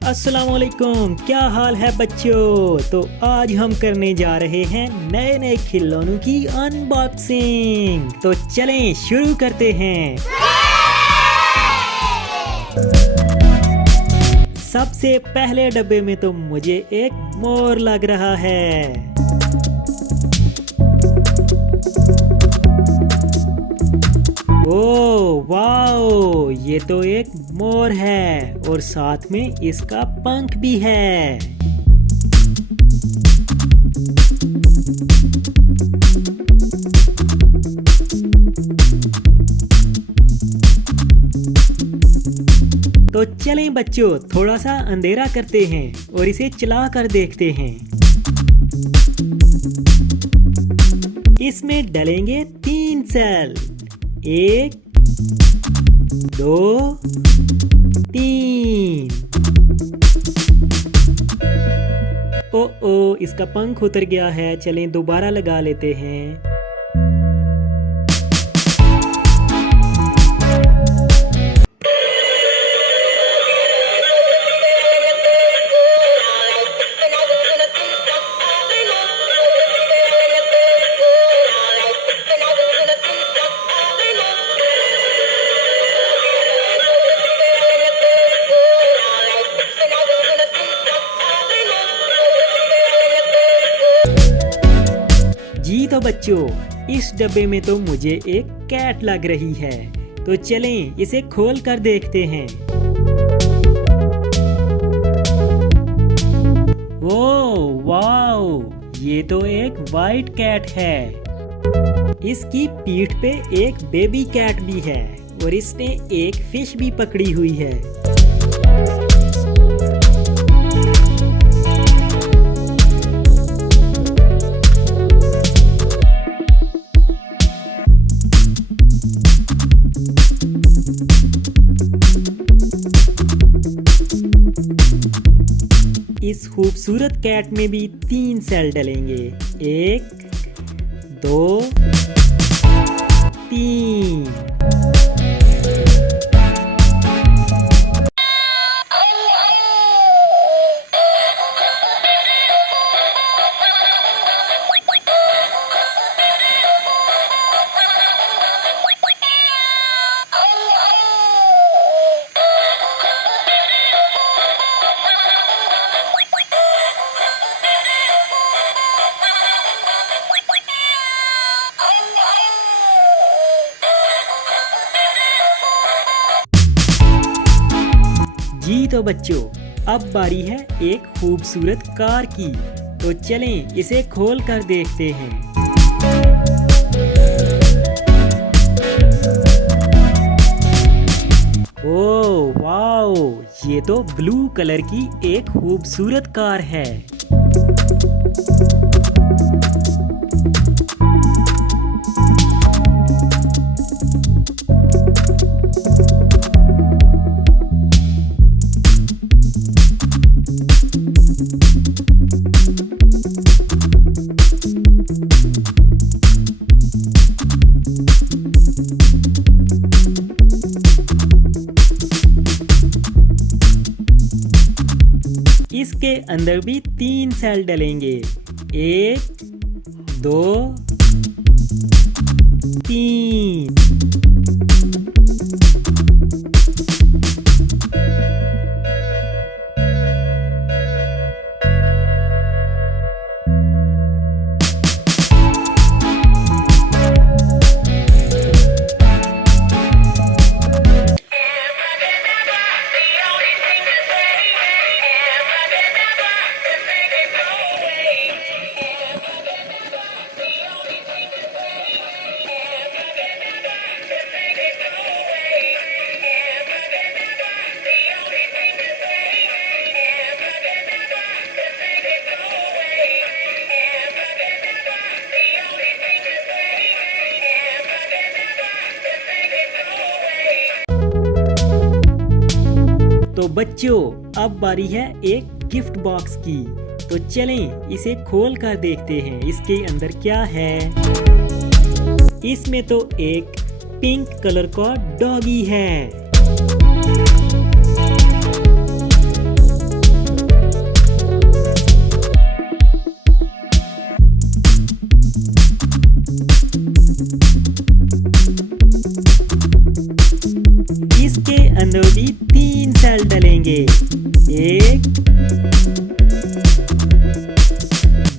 अस्सलामुअलैकुम, क्या हाल है बच्चों। तो आज हम करने जा रहे हैं नए नए खिलौनों की अनबॉक्सिंग। तो चलें शुरू करते हैं। सबसे पहले डब्बे में तो मुझे एक मोर लग रहा है। ओह वाओ, ये तो एक मोर है और साथ में इसका पंख भी है। तो चलें बच्चों, थोड़ा सा अंधेरा करते हैं और इसे चला कर देखते हैं। इसमें डलेंगे 3 सेल, 1 2 3। ओ इसका पंख उतर गया है, चलें दोबारा लगा लेते हैं। जी तो बच्चों, इस डब्बे में तो मुझे एक कैट लग रही है। तो चलें इसे खोल कर देखते हैं। ओह वाओ, ये तो एक वाइट कैट है। इसकी पीठ पे एक बेबी कैट भी है और इसने एक फिश भी पकड़ी हुई है। इस खूबसूरत कैट में भी 3 सेल डलेंगे, 1 2 3। जी तो बच्चों, अब बारी है एक खूबसूरत कार की। तो चलें इसे खोल कर देखते हैं। ओह वाओ, ये तो ब्लू कलर की एक खूबसूरत कार है। इसके अंदर भी 3 सेल डलेंगे, 1 2 3। तो बच्चों, अब बारी है एक गिफ्ट बॉक्स की। तो चलें इसे खोल कर देखते हैं इसके अंदर क्या है। इसमें तो एक पिंक कलर का डॉगी है। एक,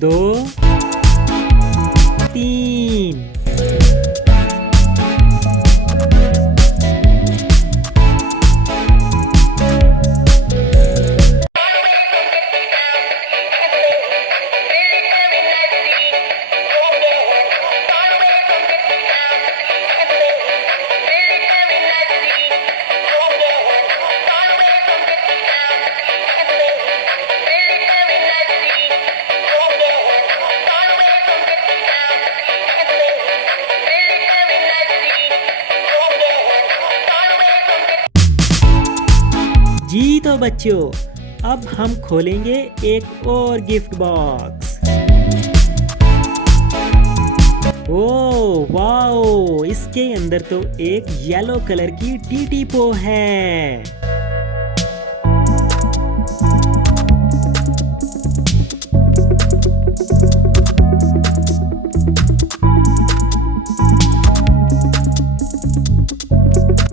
दो, तीन। जी तो बच्चों, अब हम खोलेंगे एक और गिफ्ट बॉक्स। ओह वाओ, इसके अंदर तो एक येलो कलर की टीटी पो है।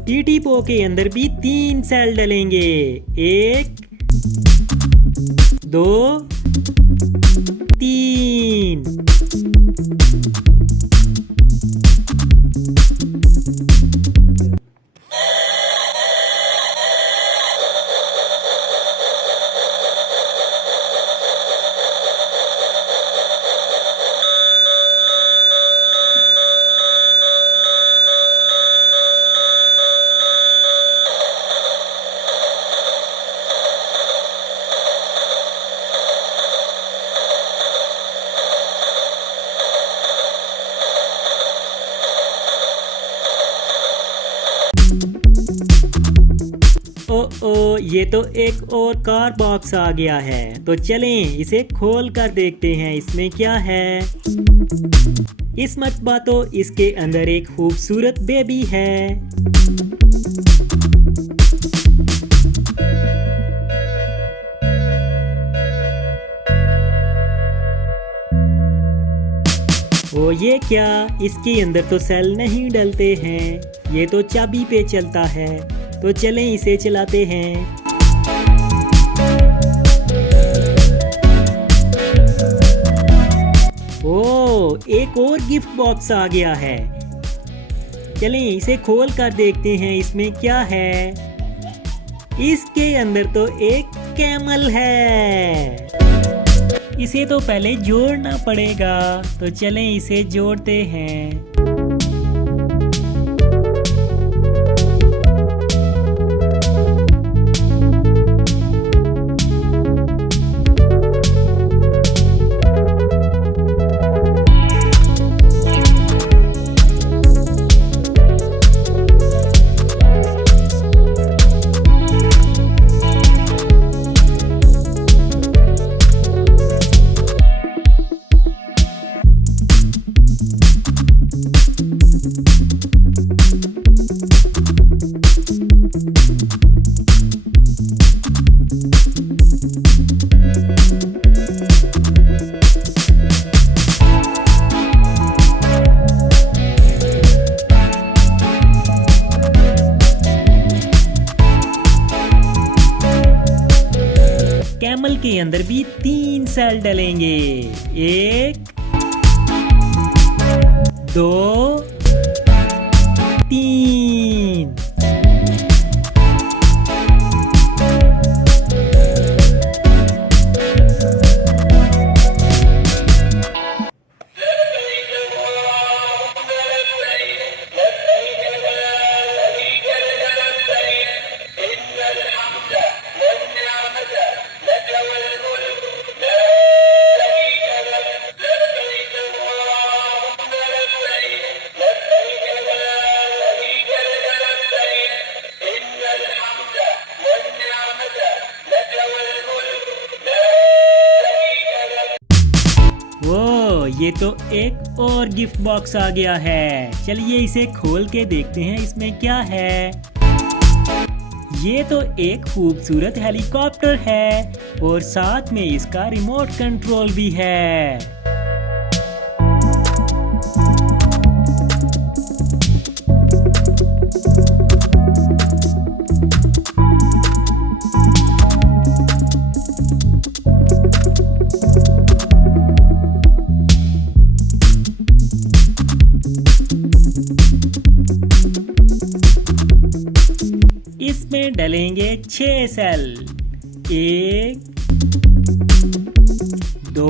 टीटी पो के अंदर भी 3 सेल डलेंगे। एक, दो, तीन। ओ ये तो एक और कार बॉक्स आ गया है। तो चलें इसे खोल कर देखते हैं इसमें क्या है। इस मर्तबा तो इसके अंदर एक खूबसूरत बेबी है। ओ ये क्या, इसके अंदर तो सेल नहीं डलते हैं, ये तो चाबी पे चलता है। तो चलें इसे चलाते हैं। ओह एक और गिफ्ट बॉक्स आ गया है। चलें इसे खोल कर देखते हैं इसमें क्या है। इसके अंदर तो एक कैमल है। इसे तो पहले जोड़ना पड़ेगा, तो चलें इसे जोड़ते हैं। कैमल के अंदर भी 3 सेल डलेंगे। एक, दो, तीन। ये तो एक और गिफ्ट बॉक्स आ गया है। चलिए इसे खोल के देखते हैं इसमें क्या है। ये तो एक खूबसूरत हेलीकॉप्टर है और साथ में इसका रिमोट कंट्रोल भी है। डलेंगे 6 सेल। 1 2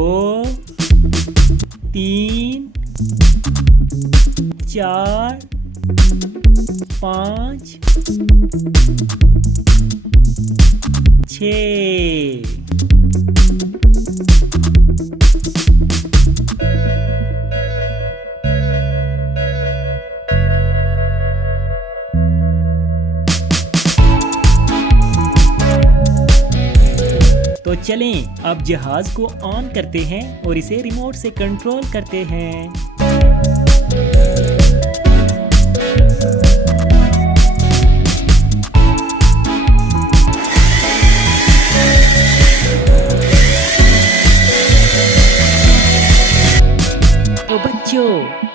3 4 5 6। तो चलें अब जहाज को ऑन करते हैं और इसे रिमोट से कंट्रोल करते हैं। तो बच्चों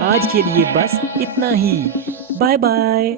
आज के लिए बस इतना ही। Bye bye.